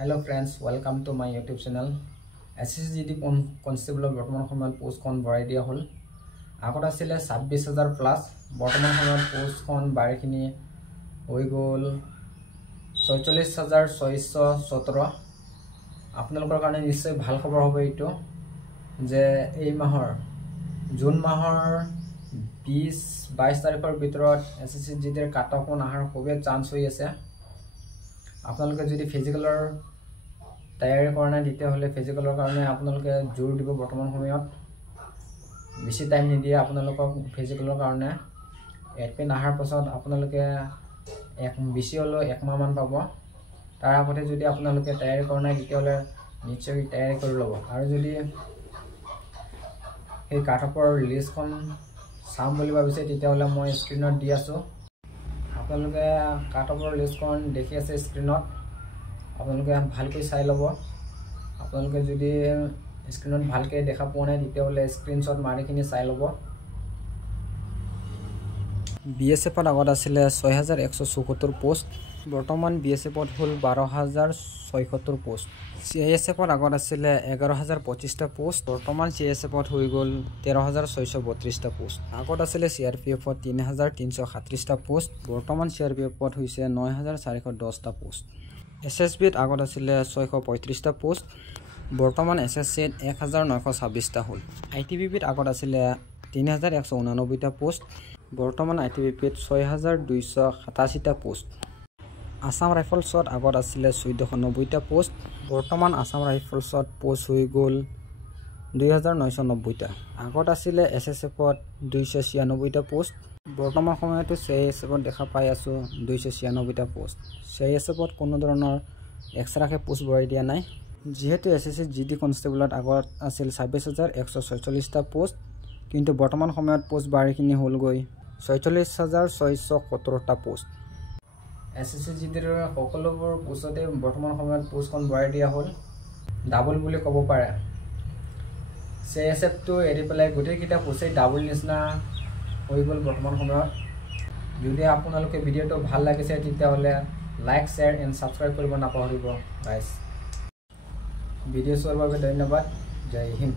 Hello friends, welcome to my YouTube channel. SSGD Constable বৰ্তমান সময়ত পোষ্টখন ভৰাই দিয়া হ'ল। আগত আছিল 26000 প্লাস, বৰ্তমান সময়ত পোষ্টখন বাৰখিনি হৈ গ'ল 46617। আপোনালোকৰ কাৰণে নিশ্চয় ভাল খবৰ হ'ব এইটো যে এই মাহৰ জুন মাহৰ 20-22 তাৰিখৰ ভিতৰত SSGDৰ কাটঅফ অহাৰ খুবেই চান্স হৈ আছে। আপোনালোকে যদি ফিজিকেলৰ তৈয়াৰী কৰা নাই তেতিয়াহ'লে ফিজিকেলৰ কাৰণে আপোনালোকে জোৰ দিব। বৰ্তমান সময়ত বেছি টাইম নিদিয়ে আপোনালোকক ফিজিকেলৰ কাৰণে। এডমিন অহাৰ পাছত আপোনালোকে বেছি হ'লেও 1 মাহ মান পাব। তাৰ আগতে যদি আপোনালোকে তৈয়াৰী কৰা নাই তেতিয়াহ'লে নিশ্চয় তৈয়াৰী কৰি ল'ব। আৰু যদি এই কাটঅফৰ লিষ্টখন চাম বুলি ভাবিছে তেতিয়াহ'লে মই স্ক্ৰীনত দি আছোঁ। আপোনালোকে কাটঅফৰ লিষ্টখন দেখি আছে স্ক্ৰীনত, আপোনালোকে ভালকৈ চাই ল'ব। আপোনালোকে যদি স্ক্ৰীনত ভালকৈ দেখা পোৱা নাই তেতিয়াহ'লে স্ক্ৰীনশ্বট মাৰিখিনি চাই ল'ব। BSFত আগত আছিলে 6174 পোষ্ট, বৰ্তমান BSFত হ'ল 12076 পোষ্ট। CISFত আগত আছিলে 11025টা পোষ্ট, বৰ্তমান CISFত হৈ গ'ল 13632টা পোষ্ট। আগত আছিলে CRPFত 3337টা পোষ্ট, বৰ্তমান CRPFত হৈছে 9410টা পোষ্ট। SSBত আগত আছিলে 635টা পোষ্ট, বৰ্তমান SSCত 1926টা হ'ল। ITBPত আগত আছিলে 3189টা পোষ্ট, বৰ্তমান ITBPত 6287টা পোষ্ট। আসাম ৰাইফলছত আগত আছিলে 1490টা পোষ্ট, বৰ্তমান আসাম ৰাইফলছত পোষ্ট হৈ গ'ল 2990টা। আগত আছিলে SSFত 296টা পোষ্ট, বৰ্তমান সময়তো CISFত দেখা পাই আছোঁ 296টা পোষ্ট। CISFত কোনো ধৰণৰ এক্সট্ৰাকে পোষ্ট ভৰাই দিয়া নাই। যিহেতু SSGD কনষ্টেবলত আগত আছিল 26146টা পোষ্ট, কিন্তু বৰ্তমান সময়ত পোষ্ট বাঢ়িখিনি হ'লগৈ 46617টা পোষ্ট। SSGDৰ সকলোবোৰ পোষ্টতে বৰ্তমান সময়ত পোষ্টখন ভৰাই দিয়া হ'ল, ডাবল বুলি ক'ব পাৰে। CISFটো এৰি পেলাই গোটেইকেইটা পোষ্টেই ডাবল নিচিনা হৈ গ'ল বৰ্তমান সময়ত। যদি আপোনালোকে ভিডিঅ'টো ভাল লাগিছে তেতিয়াহ'লে লাইক, শ্বেয়াৰ এণ্ড ছাবস্ক্ৰাইব কৰিব নাপাহৰিব গাইজ। ভিডিঅ' চোৱাৰ বাবে ধন্যবাদ। জয় হিন্দ।